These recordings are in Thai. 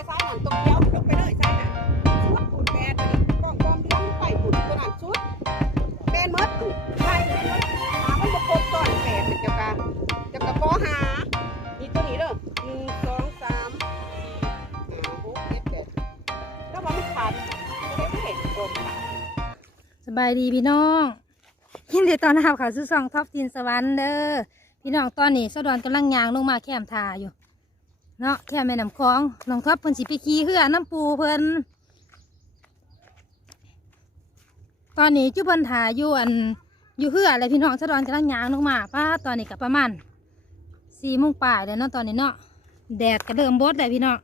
เลยซ้ายนั่นตกเดียวยกไปเลยซ้ายนั่นชุดหุ่นแบนไปนี่กองกองเดียวไปหุ่นตัวนั้นชุดแบนหมดใช่แบนมดหามันบ่ครบตอนแปดเจ้ากะเจ้ากะขอหานี่ตัวนี้เด้อหนึ่งสองสามสี่ห้าหกเจ็ดแปดแล้วว่ามันขาดไม่ได้ไม่เห็นกลมค่ะสบายดีพี่น้องยินดีตอนรับเข้าสู่ช่องท็อปทินสวรรค์เด้อพี่น้องตอนนี้สะดอนกำลังยางลงมาแคมทาอยู่ เนาะแคมแม่น้ำคลองน้องท็อปเพิ่นสิไปขี่เหือน้ำปูเพิ่นตอนนี้จุเพิ่นถ่ายอยู่อันอยู่เหืออะไรพี่น้องสะดอนกำลังยางลงมาป้าตอนนี้ก็ประมาณสี่โมงป่ายแล้วเนาะตอนนี้เนาะแดดก็เริ่มบดเลยพี่น้อง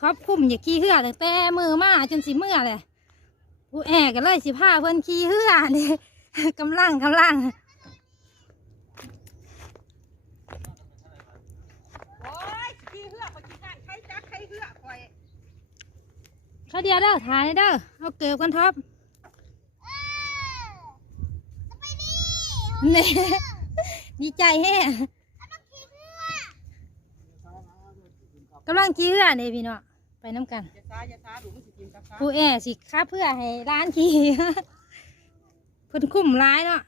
ท็อปคุ้มอย่าขี่เหือตั้งแต่มือมาจนสิเมื่อเลยผู้แอกันเลยสิพาเพิ่นขี่เหือนี่กำลังกำลัง โอ้ย ขี้เหือกคนขี้ข้านใครจักใครเหือกคอยเขาเดียวเด้อถ่ายเด้อเอาเกิบกันท็อปนี่ดีใจแฮ่กำลังขี่เหือนี่พี่น้องไปน้ำกันอย่าซาอย่าซาดูมันสิกินกับข้าผู้แอสิค้าเพื่อให้ร้านขี่เพิ่นคุ้มร้ายเนาะ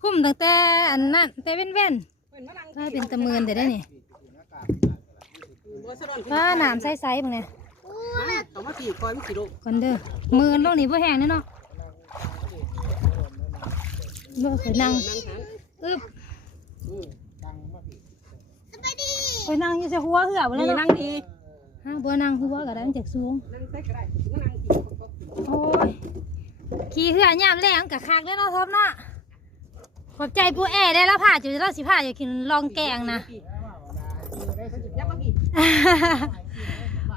คุ้มตั้งแต่อันนั้นแต่เว้นเว้นเพิ่นมานั่งๆถ้าเป็นตะเมือนแต่ได้นี่บ่ สะดอนฟ้าน้ำใสๆมึงเนี่ยต้องมาสี่คอยมันสิลูกคนเด้อมือลงนี่บ่แห้งแน่เนาะบ่เคยนั่งนั่งหันอึบอืมเคยนั่งอยู่ใส่หัวเหือบ่เลยนี่เนาะนั่งดีฮะบ่นั่งหัวก็ได้มันจากสูงนั่งใส่ก็ได้มานั่งกินก็ก็กินโอ้ยขี่เหือยามแรงกะคักเลยเนาะทบเนาะขอบใจผู้แอได้แล้วผ่าจุเราสิผ่าอยู่กินลองแกงนะยับมาพี่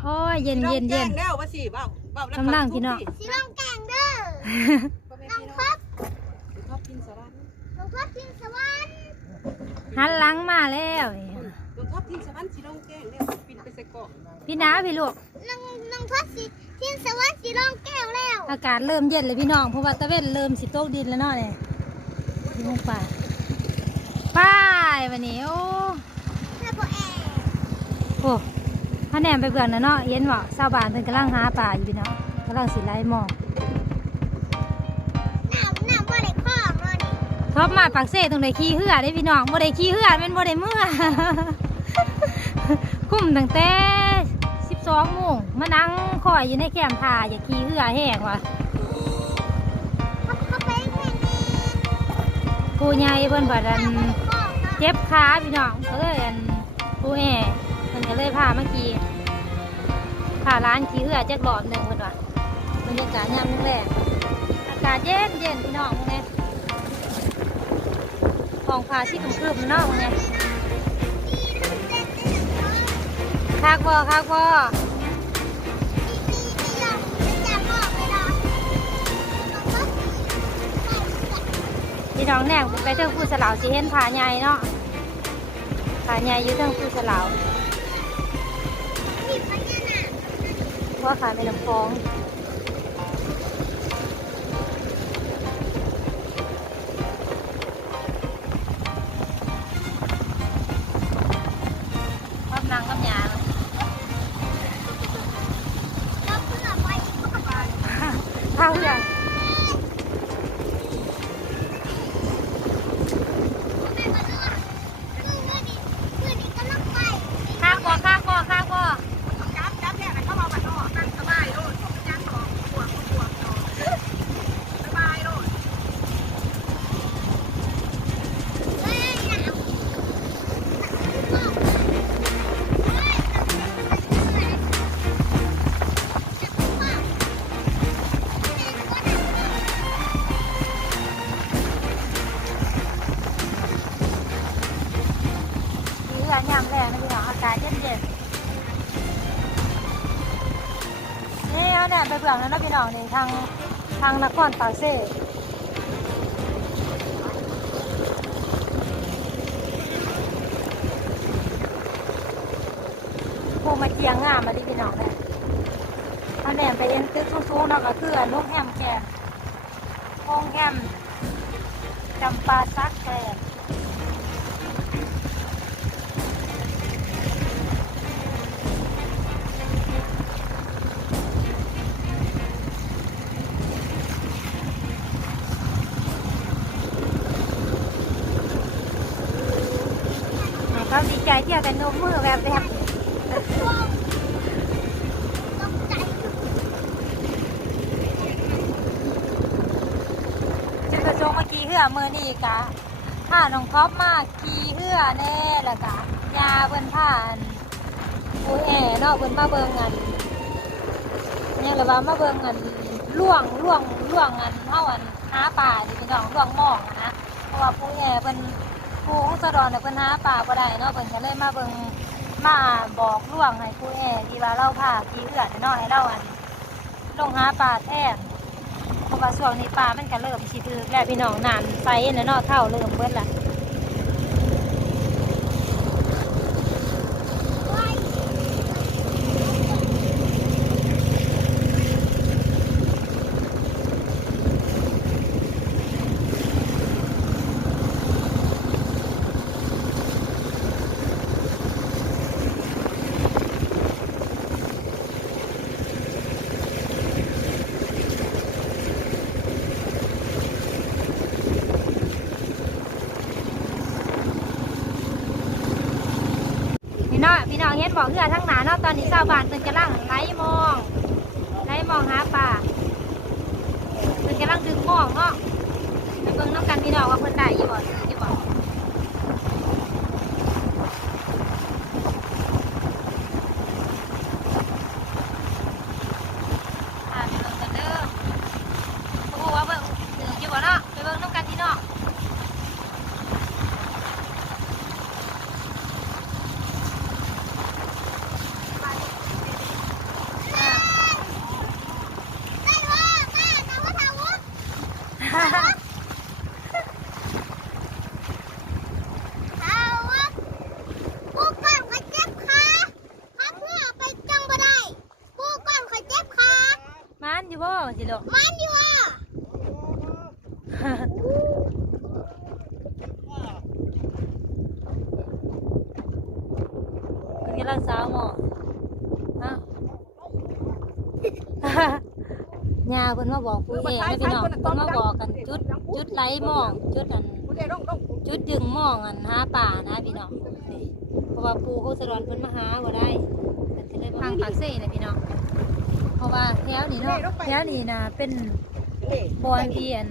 โอ้ยเย็นเย็นเย็นแล้วว่าสิเบ้าเบ้าแล้วกำลังพี่น้องสีลองแกงเด้อน้องครับชอบกินสลัดหลวงพ่อทิมสวรรค์หันหลังมาแล้วน้องชอบกินสลัดสิลงแกงแล้วปินไปใส่กล่องพี่น้าพี่ลูกน้องน้องพ่อสิทิมสวรรค์สีลองแก้วแล้ว อากาศเริ่มเย็นเลยพี่น้องเพราะว่าตะเวนเริ่มสิตกดินแล้วเนาะเนี่ยพี่มุงป่าป้ายวันนี้โอ้แม่พ่อแอร์ โหพระแหนมไปเบื่อนะเนาะเย็นบ่ชาวบ้านเป็นกำลังหาป่าอยู่พี่เนาะกำลังสิไล่หมองน้ำน้ำว่าได้คล้องเนาะนี่ทบมาปากเซ่ตรงไหนขี้เหือได้พี่น้องบ่ได้ขี้เหือเป็นบ่ได้เมื่อ คุ้มตั้งแต่12โมงมานั่งคอยอยู่ในแคมป์ท่าอย่าขี้เหือแห้งว่ะเขาเขาไปแข่งนี่ผู้ใหญ่เพิ่นบ่ดันน้ำว่าได้คล้องเนาะเจ็บขาพี่น้องก็เลยอันผู้แห่เพิ่น ก็เลยพาเมื่อกี้พาร้านขี้เหือจักรอบหนึ่งเพิ่นว่าบรรยากาศยามแรงอากาศเย็นเย็นพี่น้องพวกนี้ของพาชิคคืมๆเนาะพวกนี้นะมันเต้นไงเนาคักบ่คักบ่ดีดีดีลองไม่จำบอกเลยเนาะหลวงพ่อสิใส่เสื้อพี่น้องแน่งไปเทิงผู้สลาวสิเห็นผาใหญ่เนาะผาใหญ่อยู่เทิงผู้สลาว พราะว่าขายในลำคลองชอบนางกับยาเราเพื่อไปอีกก็ไปข้าวเหือง มีเหือยามแรงนะพี่น้องอากาศเย็นเย็นนี่เอาเนี่ยไปเบื้อแล้วนะพี่น้องนี่ทางทางนครปากเซ่โพมาเจียงงามมาดิพี่น้องเลยเอาแหนมไปเอ็นตึกสูงๆเนาะก็คือลูกแฮมแกนห้องแฮมจำปาซักแกน ใจเที่ยวกันนมมือแบบแบบจจุดประสงค์เมื่อกี้เหื่อมือนี่กะถ้าน้องครอบมาขี่เหื่อแน่ล้วกะยาเบิ่นผ่านปูแอเนาะเบิ่นมาเบิ่งกันเนี่ยละว่ามาเบิ่งกันล่วงล่วงล่วงกันเฮาอันหาป่าดิพี่น้องล่วงหมองอะนะเพราะว่าปูแอเพิ่น ปูของสะดอนเนี่ยเพิ่นหาป่าบ่ได้เนาะเพิ่นก็เลยมาเบิ่งมาบอกล่วงให้ปูแอที่ว่าเล่าผ้าพี่เอือเนาะให้เล่าอันลงหาป่าแท้เพราะว่าช่วงนี้ปลามันก็เริ่มสิถือแล้วพี่น้องนานใส์นะเนาะเท่าเริ่มเบิดละ พี่องเห็นบอกเรือทั้งหนาเนาะตอนนี้ชาวบ้านเพิ่นกำลังไล่มองไล่มองหาป่าเพิ่นกำลังดึงมองเนาะไปเบิ่งน้ำกันพี่น้องว่าเพิ่นได้อยู่บ่อยู่บ่อ่าไปเบิ่งกันเด้อโอ้โหว่าเบิ่งถึงอยู่บ่เนาะไปเบิ่งน้ำกันพี่น้อง ได้ว่าแม่นะว่าทาวุธทาวุธปูก่อนเขาเจ็บขาพักเพื่อไปจังบ่ได้ปูก่อนเขาเจ็บขา มัน อยู่บ่สิลูกมันอยู่อะมันกำลังสาวหมอฮะยาเพิ่นมาบอกผู้เอ๋นะพี่น้องเพิ่นมาบอกกันจุดจุดไหลหมองจุดอันผู้ใดร่องร่องจุดดึงหมองอันหาป่านะพี่น้องนี่เพราะว่าปูเขาสะรอนเพิ่นมาหาบ่ได้ก็สิเลยพังปากเซ่นะพี่น้องเพ ราะว่าแถวนี้เนาะแถวนี้นะเป็นนี่บอนที่อัน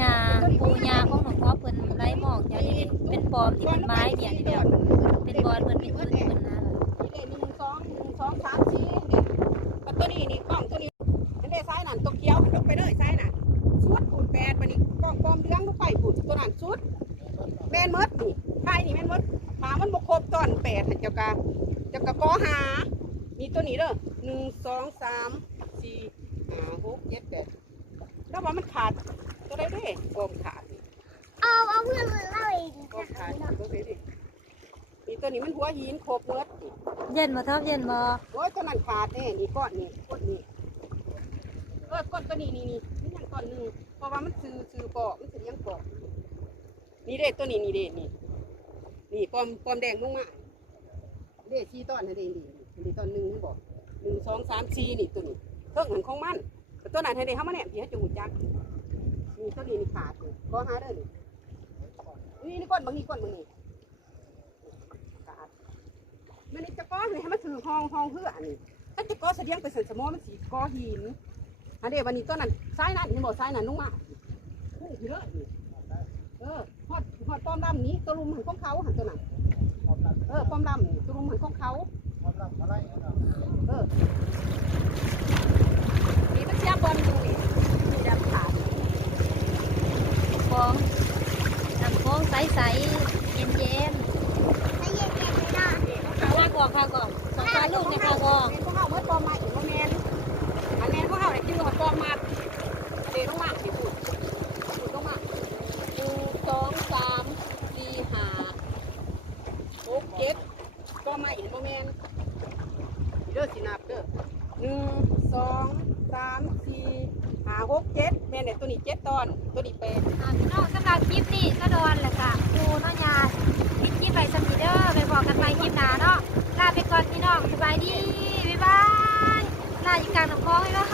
ยาปูยาของหลวงพ่อเพิ่นไหลหมองแถวนี้เป็นปอมที่เป็นไม้เนี่ยนี่พี่น้องเป็นบอนเพิ่นเป็นพื้นเพิ่นนะนี่เลยหนึ่งสองหนึ่งสองสามสี่นี่แล้วตัวนี้นี่กล้องตัวนี้นี่เลยซ้ายนั่นตัวเกี้ยวลงไปเลยซ้ายน่ะชุดปูนแปดไปนี่กล้องปลอมเลี้ยงลงไปปูนตัวนั้นชุดแมนมดนี่ไทยนี่แมนมดหมามันบกครบตอนแปดให้เจ้ากาเจ้ากากอหา นี่ตัวนี้เด้อหนึ่งสองสามสี่ห้าหกเจ็ดแปดแล้วว่ามันขาดตัวใดเด้กอมขาดนี่เอาเอาเพื่อนมาเล่าอีกกอมขาดตัวใดเด้นี่ตัวนี้มันหัวหินครบเมดนี่เย็นบ่ทอบเย็นบ่โอ้ยตัวนั้นขาดแน่นี่ก้อนนี่ก้อนนี่เออก้อนตัวนี้นี่นี่นี่ยังก้อนหนึงเพราะว่ามันซื้อซื้อปอกมันซื้อเลี้ยงปอกนี่เด็ตัวนี้นี่เด็นี่นี่ปอมปอมแดงมุ่งมาเด็ชี้ต้อนให้เด็นี่ นี่ต้นหนึ่งนี่บอกหนึ่งสองสามสี่นี่ตัวนี้เครื่องหันของมันแต่ตัวนั้นให้เด็เขามาแหนมพี่ให้จูจักนี่ตัวนี้นี่ขาดนี่ก็หาเด้อนี่นี่นี่ก้อนบางนี่ก้อนบางนี่ขาดมันนี่จะก้อนนี่ให้มันถือห้องห้องเพื่ออันนี้ถ้าจะก้อเสดียงไปใส่สมอมันสีก้อหินอันเดียววันนี้ต้นนั้นซ้ายนั่นเห็นบอกซ้ายนั่นนุ่งมาพุ่งทีเยนี่เออหอดหอดป้อมดำนี้ตัวลุมหันของเขาหันตัวนั้นเออป้อมดำตัวลุมหันของเขา นี่มันเสียบอลอยู่นี่นี่ดำขาดฟองดำฟองใสๆเย็นเย็นๆไม่ได้ ๆข้าวกอกข้าวกอกสองตาลูกในข้าวกอก เป็นพวกเขาเมื่อปอมมาอีกว่าแมนอันแมนพวกเขาเนี่ยจิ้มหัวปอมมาเดลงมาสิพูดพูดลงมาหนึ่งสองสามสี่ห้าหกเจ็ดปอมมาอีกว่าแมน เด้อหนึ่งสองสามสี่ห้าหกเจ็ดแม่เนี่ยตัวนี้เจ็ดตอนตัวนี้แปด อ่าพี่น้องสำหรับคลิปนี้ก็โดนแหละค่ะครูน้องยาคลิปคลิปไปสมิเดอร์ไปบอกกันไปคลิปหนาเนาะลาไปก่อนพี่น้องสบายดีบ๊ายบายลาอยู่กลางน้ำคลองเลยเนาะ